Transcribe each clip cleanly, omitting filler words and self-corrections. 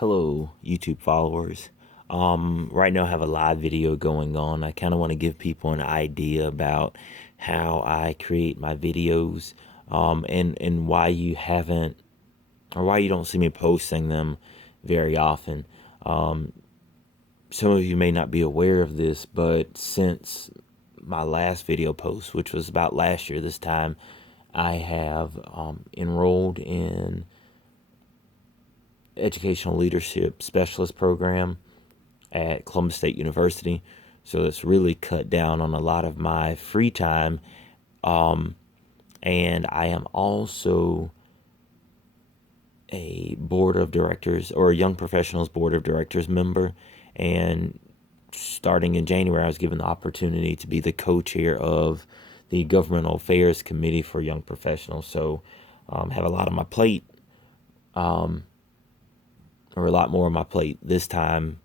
Hello, YouTube followers. Right now I have a live video going on. I kind of want to give people an idea about how I create my videos, and why you haven't, or why you don't see me posting them very often. Some of you may not be aware of this, but since my last video post, which was about last year this time, I have enrolled in educational leadership specialist program at Columbus State University. So it's really cut down on a lot of my free time. And I am also a board of directors, or a young professionals board of directors member. And starting in January, I was given the opportunity to be the co-chair of the governmental affairs committee for young professionals. So have a lot on my plate, or a lot more on my plate this time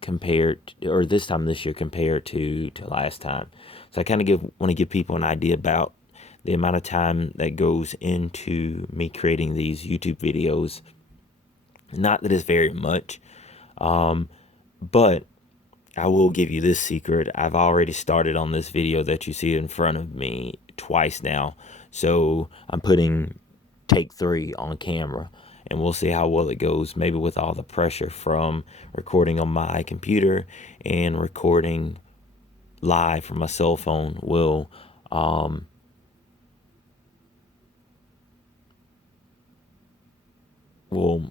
this year compared to last time. So I kind of want to give people an idea about the amount of time that goes into me creating these YouTube videos. Not that it's very much, but I will give you this secret. I've already started on this video that you see in front of me twice now. So I'm putting take 3 on camera, and we'll see how well it goes, maybe with all the pressure from recording on my computer and recording live from my cell phone will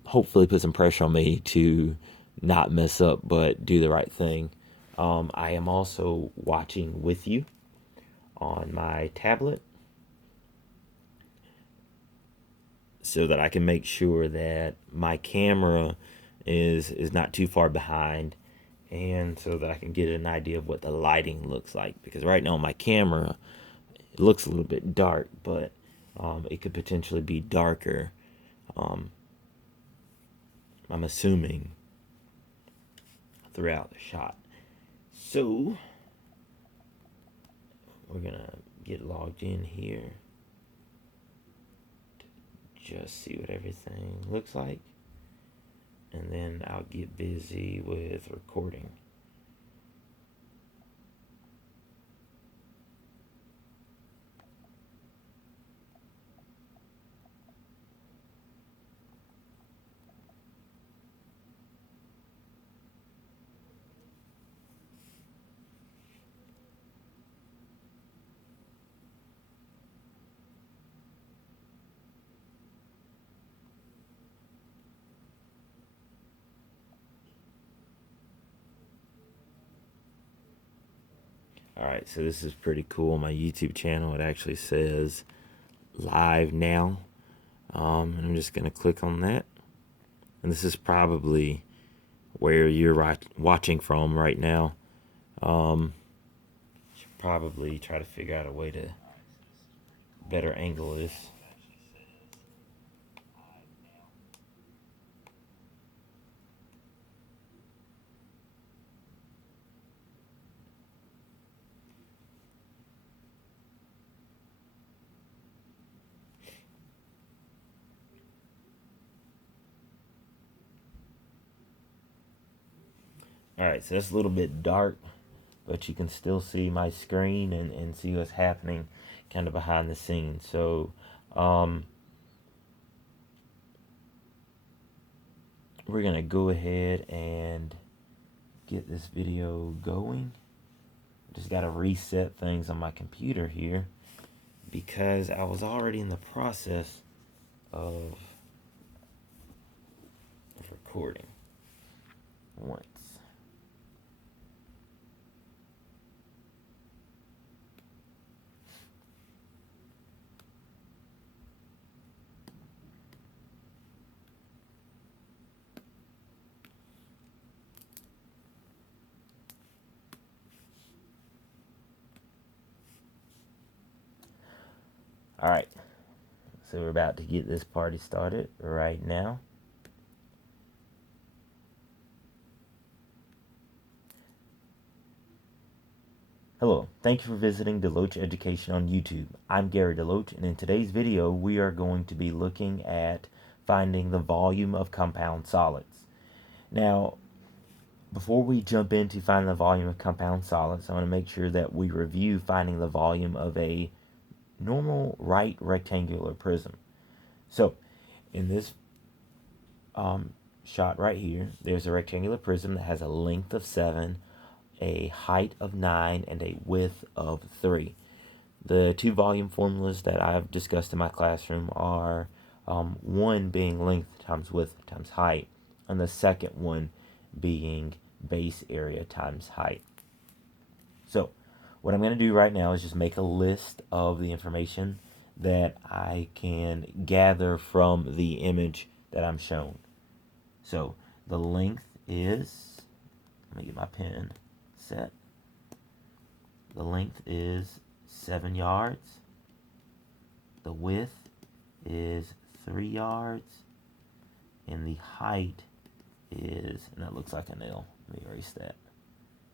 hopefully put some pressure on me to not mess up but do the right thing. I am also watching with you on my tablet so that I can make sure that my camera is not too far behind, and so that I can get an idea of what the lighting looks like, because right now my camera, it looks a little bit dark, but it could potentially be darker, I'm assuming, throughout the shot. So we're gonna get logged in here to just see what everything looks like, and then I'll get busy with recording. Alright, so this is pretty cool. My YouTube channel, it actually says live now. And I'm just going to click on that. And this is probably where you're watching from right now. Should probably try to figure out a way to better angle this. Alright, so it's a little bit dark, but you can still see my screen and see what's happening kind of behind the scenes. So we're going to go ahead and get this video going. Just got to reset things on my computer here, because I was already in the process of recording once. Alright, so we're about to get this party started right now. Hello, thank you for visiting DeLoach Education on YouTube. I'm Gary DeLoach, and in today's video we are going to be looking at finding the volume of compound solids. Now, before we jump into finding the volume of compound solids, I want to make sure that we review finding the volume of a normal right rectangular prism. So, in this shot right here, there's a rectangular prism that has a length of 7, a height of 9, and a width of 3. The two volume formulas that I've discussed in my classroom are one being length times width times height, and the second one being base area times height. So what I'm going to do right now is just make a list of the information that I can gather from the image that I'm shown. So the length is, let me get my pen set. The length is 7 yards. The width is 3 yards. And the height is, and that looks like an L. Let me erase that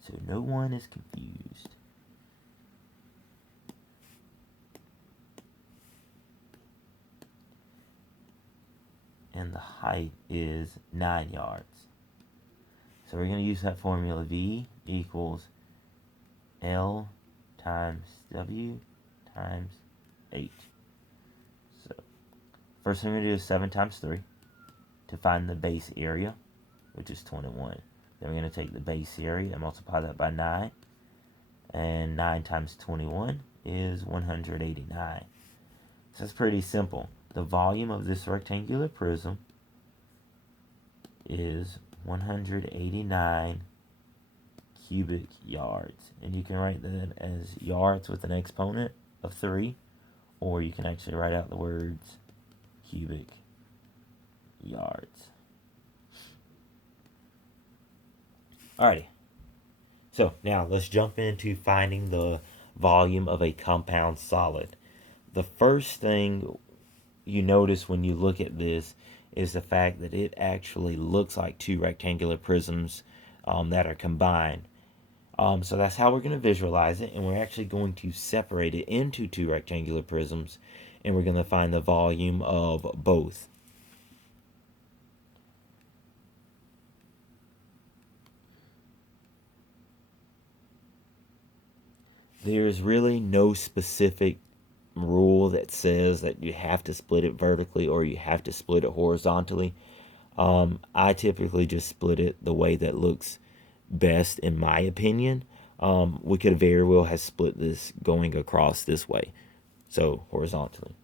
so no one is confused. And the height is 9 yards. So we're going to use that formula. V equals L times W times H. So first thing we're going to do is 7 times 3 to find the base area, which is 21. Then we're going to take the base area and multiply that by 9. And 9 times 21 is 189. So it's pretty simple. The volume of this rectangular prism is 189 cubic yards. And you can write that as yards with an exponent of 3, or you can actually write out the words cubic yards. Alrighty. So now let's jump into finding the volume of a compound solid. The first thing you notice when you look at this is the fact that it actually looks like two rectangular prisms that are combined. So that's how we're going to visualize it, and we're actually going to separate it into two rectangular prisms, and we're going to find the volume of both. There's really no specific rule that says that you have to split it vertically or you have to split it horizontally. I typically just split it the way that looks best in my opinion. We could very well have split this going across this way, so horizontally.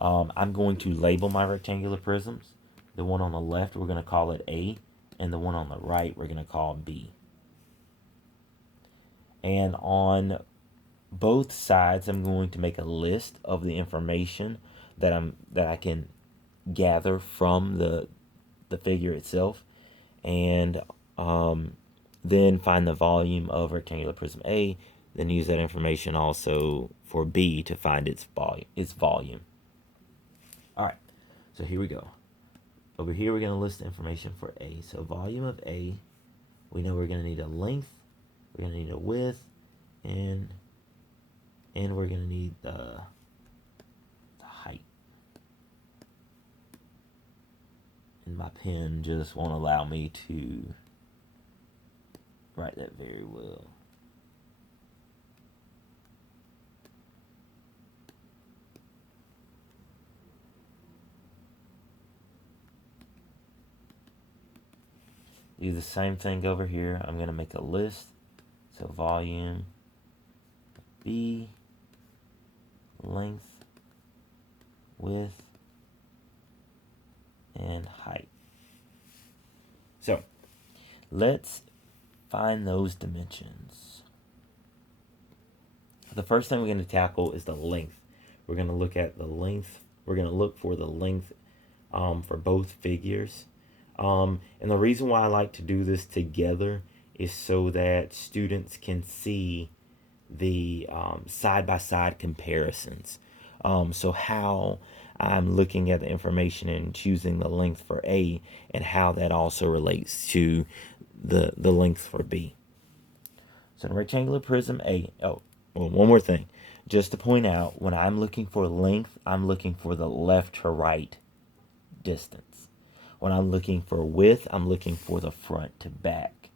I'm going to label my rectangular prisms. The one on the left we're going to call it A, and the one on the right we're going to call B. And on both sides, I'm going to make a list of the information that I can gather from the figure itself, and then find the volume of rectangular prism A. Then use that information also for B to find its volume. All right, so here we go. Over here, we're going to list the information for A. So volume of A, we know we're going to need a length. We're going to need a width, and we're going to need the height. And my pen just won't allow me to write that very well. Do the same thing over here. I'm going to make a list. So volume B, length, width, and height. So let's find those dimensions. The first thing we're going to tackle is the length. We're going to look at the length. We're going to look for the length for both figures. And the reason why I like to do this together is so that students can see the side-by-side comparisons. So how I'm looking at the information and choosing the length for A, and how that also relates to the length for B. So in rectangular prism A, well, one more thing. Just to point out, when I'm looking for length, I'm looking for the left to right distance. When I'm looking for width, I'm looking for the front to back.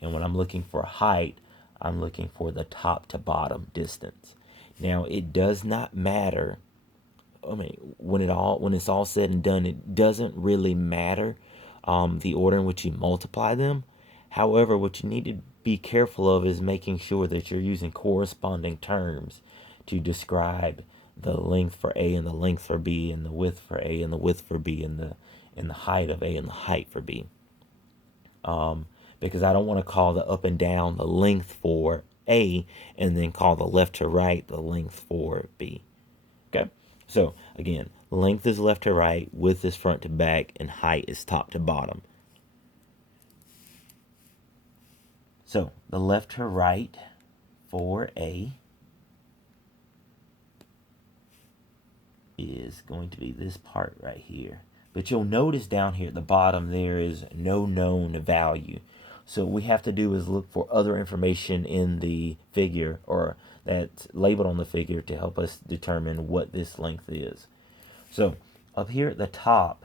And when I'm looking for height, I'm looking for the top to bottom distance. Now, it does not matter. I mean, when it's all said and done, it doesn't really matter the order in which you multiply them. However, what you need to be careful of is making sure that you're using corresponding terms to describe the length for A and the length for B and the width for A and the width for B and the height of A and the height for B. Because I don't want to call the up and down the length for A and then call the left to right the length for B. Okay? So, again, length is left to right, width is front to back, and height is top to bottom. So, the left to right for A is going to be this part right here. But you'll notice down here at the bottom there is no known value. So what we have to do is look for other information in the figure or that's labeled on the figure to help us determine what this length is. So up here at the top,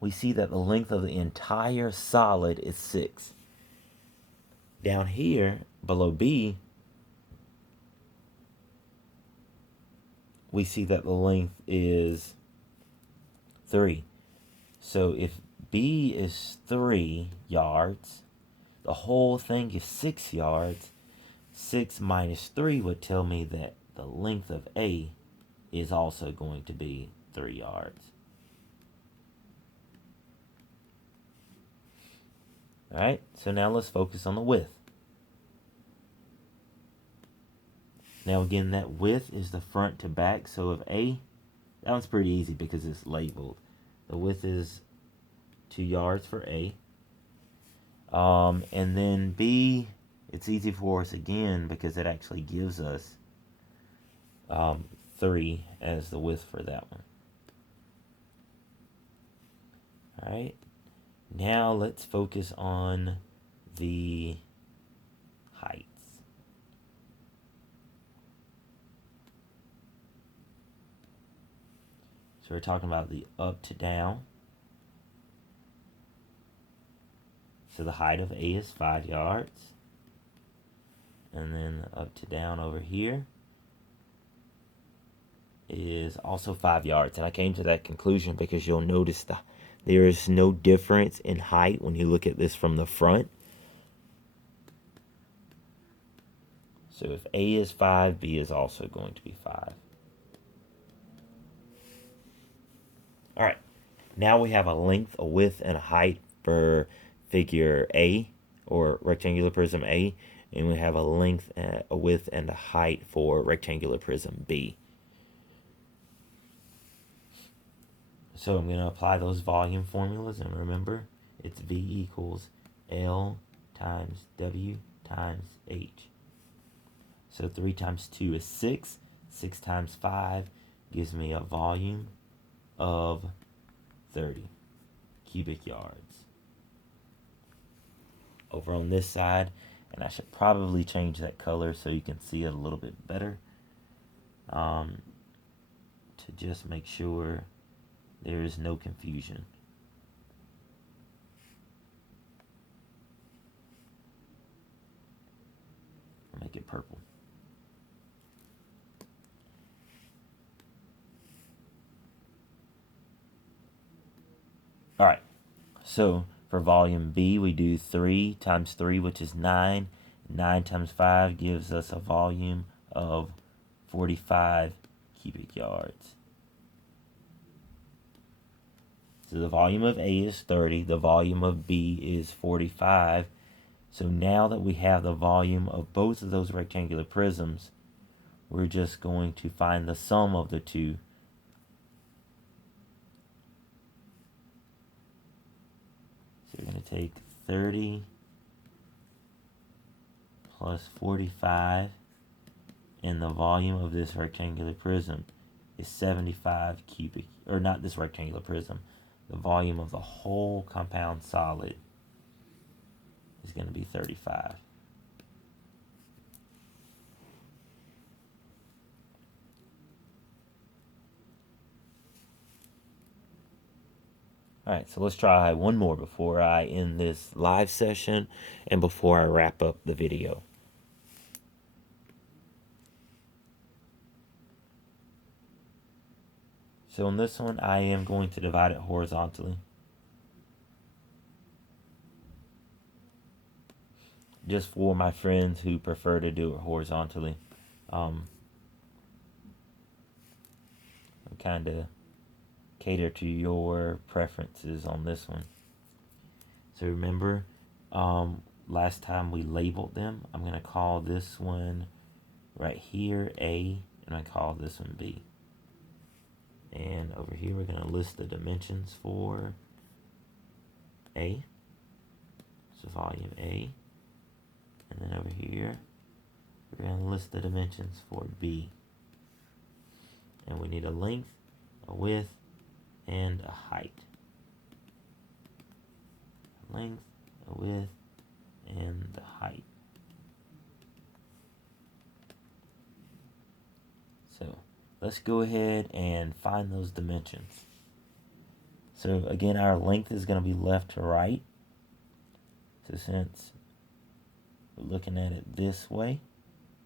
we see that the length of the entire solid is 6. Down here below B, we see that the length is 3. So if B is 3 yards, the whole thing is 6 yards. 6 minus 3 would tell me that the length of A is also going to be 3 yards. Alright, so now let's focus on the width. Now again, that width is the front to back. So if A, that one's pretty easy because it's labeled. The width is 2 yards for A. And then B, it's easy for us again because it actually gives us 3 as the width for that one. Alright, now let's focus on the heights. So we're talking about the up to down. So the height of A is 5 yards. And then up to down over here is also 5 yards. And I came to that conclusion because you'll notice there is no difference in height when you look at this from the front. So if A is 5, B is also going to be 5. All right, now we have a length, a width, and a height for figure A, or rectangular prism A, and we have a length, a width, and a height for rectangular prism B. So I'm going to apply those volume formulas, and remember, it's V equals L times W times H. So 3 times 2 is 6. 6 times 5 gives me a volume of 30 cubic yards. Over on this side, and I should probably change that color so you can see it a little bit better, to just make sure there is no confusion. I'll make it purple. All right, so for volume B, we do 3 times 3, which is 9. 9 times 5 gives us a volume of 45 cubic yards. So the volume of A is 30. The volume of B is 45. So now that we have the volume of both of those rectangular prisms, we're just going to find the sum of the two. So you're going to take 30 plus 45, and the volume of this rectangular prism is 75 cubic, or not this rectangular prism, the volume of the whole compound solid is going to be 35. All right, so let's try one more before I end this live session and before I wrap up the video. So in this one, I am going to divide it horizontally. Just for my friends who prefer to do it horizontally. Kind of cater to your preferences on this one. So remember, last time we labeled them. I'm going to call this one right here A, and I call this one B. And over here, we're going to list the dimensions for A. So volume A. And then over here, we're going to list the dimensions for B. And we need a length, a width, and a height. A length, a width, and the height. So let's go ahead and find those dimensions. So again, our length is going to be left to right. So since we're looking at it this way,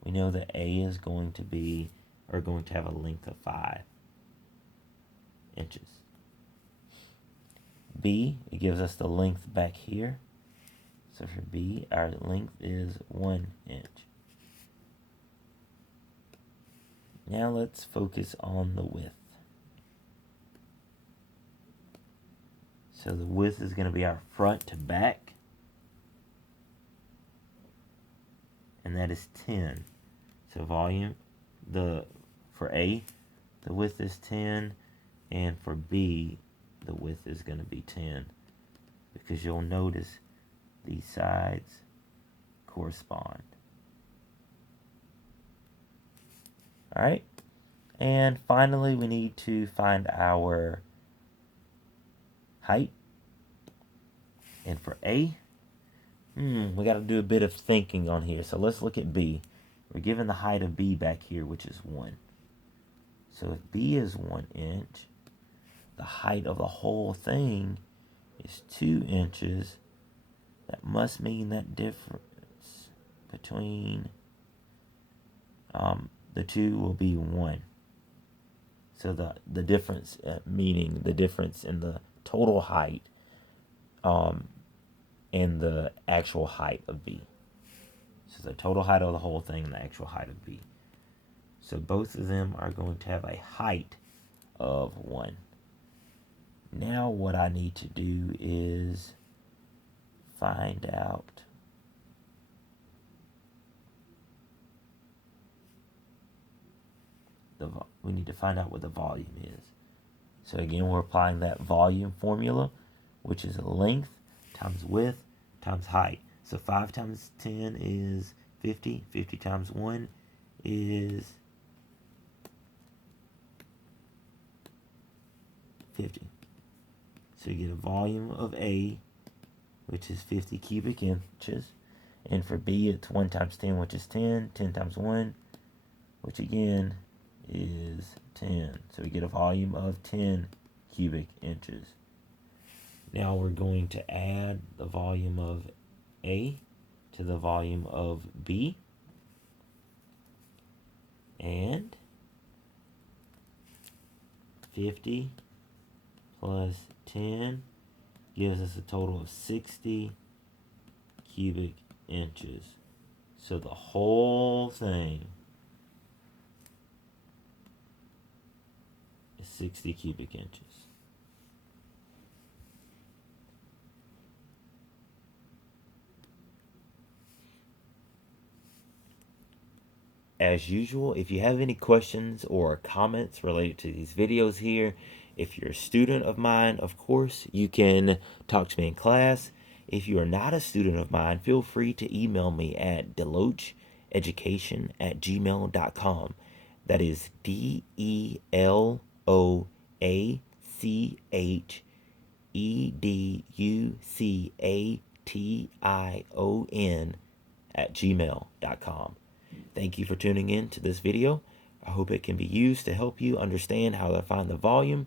we know that A is going to have a length of 5 inches. B, it gives us the length back here. So for B, our length is 1 inch. Now let's focus on the width. So the width is going to be our front to back. And that is 10. So volume, for A, the width is 10. And for B, the width is going to be 10. Because you'll notice these sides correspond. Alright, and finally we need to find our height. And for A, we got to do a bit of thinking on here. So let's look at B. We're given the height of B back here, which is 1. So if B is 1 inch, the height of the whole thing is 2 inches. That must mean that difference between the two will be 1. So the difference, meaning the difference in the total height and the actual height of B. So the total height of the whole thing and the actual height of B. So both of them are going to have a height of 1. Now what I need to do is find out we need to find out what the volume is. So again, we're applying that volume formula, which is length times width times height. So 5 times 10 is 50. 50 times 1 is 50. So you get a volume of A, which is 50 cubic inches. And for B, it's 1 times 10, which is 10. 10 times 1, which again is 10. So we get a volume of 10 cubic inches. Now we're going to add the volume of A to the volume of B. And 50 plus 10 gives us a total of 60 cubic inches. So the whole thing is 60 cubic inches. As usual, if you have any questions or comments related to these videos here, if you're a student of mine, of course, you can talk to me in class. If you are not a student of mine, feel free to email me at DeLoachEducation@gmail.com. That is DeLoachEducation@gmail.com. Thank you for tuning in to this video. I hope it can be used to help you understand how to find the volume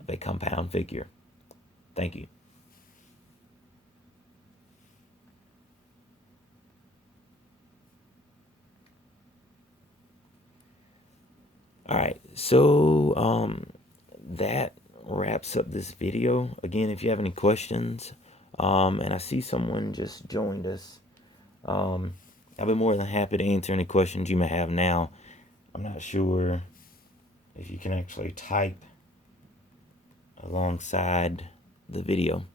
of a compound figure. Thank you. All right, so that wraps up this video. Again, if you have any questions, and I see someone just joined us, I'll be more than happy to answer any questions you may have now. I'm not sure if you can actually type alongside the video.